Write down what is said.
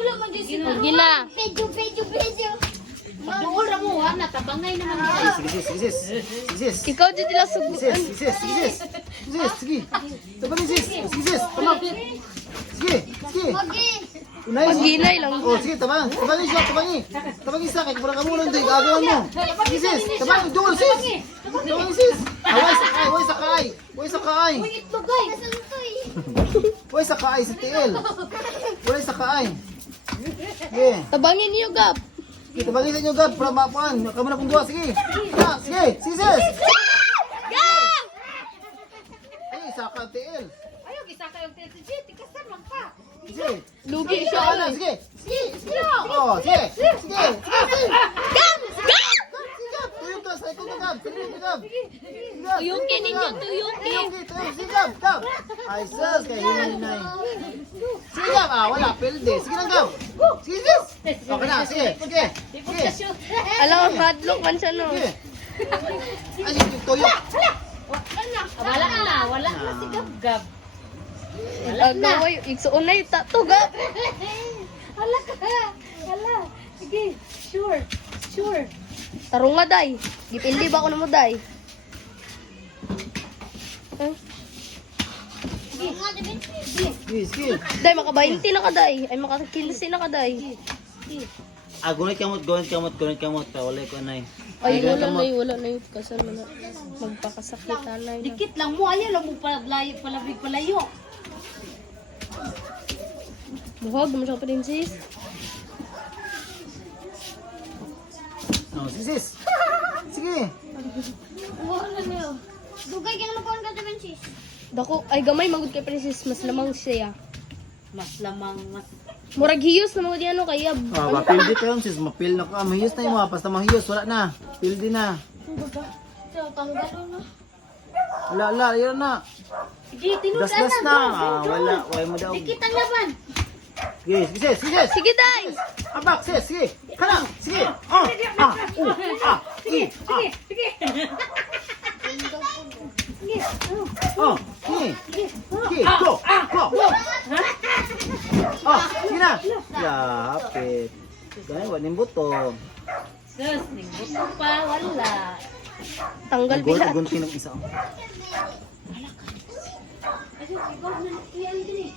Wala man din sila. Gina. Pedyo. Doon ra mo, ha? Natabangay naman. Sige. Ikaw dyan nila sugot. Sige. Tabangin sis. Sige. Tama. Sige. Paghinay lang. Oh, sige, tabangin siya. Tabangin sa akin. Parang kamunan doon. Gagawin mo. Sige sis. Tabangin. Doon sis. Tabangin sis. Way sa kaay. Itlog, guys. Way sa kaay sa tiil. Way sa kaay. Sige. Tabangin niyo, Gab. Sige, tabangin sa inyo, Gab. Para mapaan. Kamu na pong dua. Sige. Sige. Sige sis. Gab! Ay, sa ka tiil. Ayaw, isa kayong tiyo. Tikasar lang ka. Sige. Lugi Sige. siya. Sige. Oh, sige. Sige. Gab! Tuyok ka. Sa ito na, Gab. Gab. Tuyukin ninyo, tuyukin. Sige, Gab. Ay, sus. Kaya hinay. Sige, Gab. Wala. Pilde. Sige lang, Gab. Sige. Okay na. Sige. Alam, madlock man siya, no? Sige. Ay, sige. Tuyok. Wala na si Gab. Agaway, igsuon na yung tato, Gab. Hala. Sige, sure. Tarong nga, day. Gipildi ba ako na mo, day? Sige. Day, maka-20 na ka, day. Ay, maka-15 na ka, day. Gunit kamot. Wala ko na Ay, wala na yun. Kasal na. Magpakasakitan na yun. Dikit lang mo, ayaw lang mo palayo. Buhag, naman siya pa din, sis. Sis. Sige. Wala na yun. Dugay ka naman kung ganda sis. Dako, ay gamay, magod kay princess. Mas lamang siya. Mas lamang. Murag hiyos na mga di ano, kaya... Mapildi kayo, sis. Mapil na ka. Mahiyos na yung mga. Basta mahiyos. Wala na. Pildi na. Tanggalo na. Wala. Yun na. Sige, tinudan Das na. Wala. Wala mo daw. Dikit ang laban. Sige. Sige, day! Abak, sis. Sige. Kanang. Sige. Sige. Go. Sige na. Lapit. Gaya, wala yung buto. Sus, ningbuto pa, wala. Tanggal bilat. Gunti ng isa. Ayun, ikaw na, iyan din eh.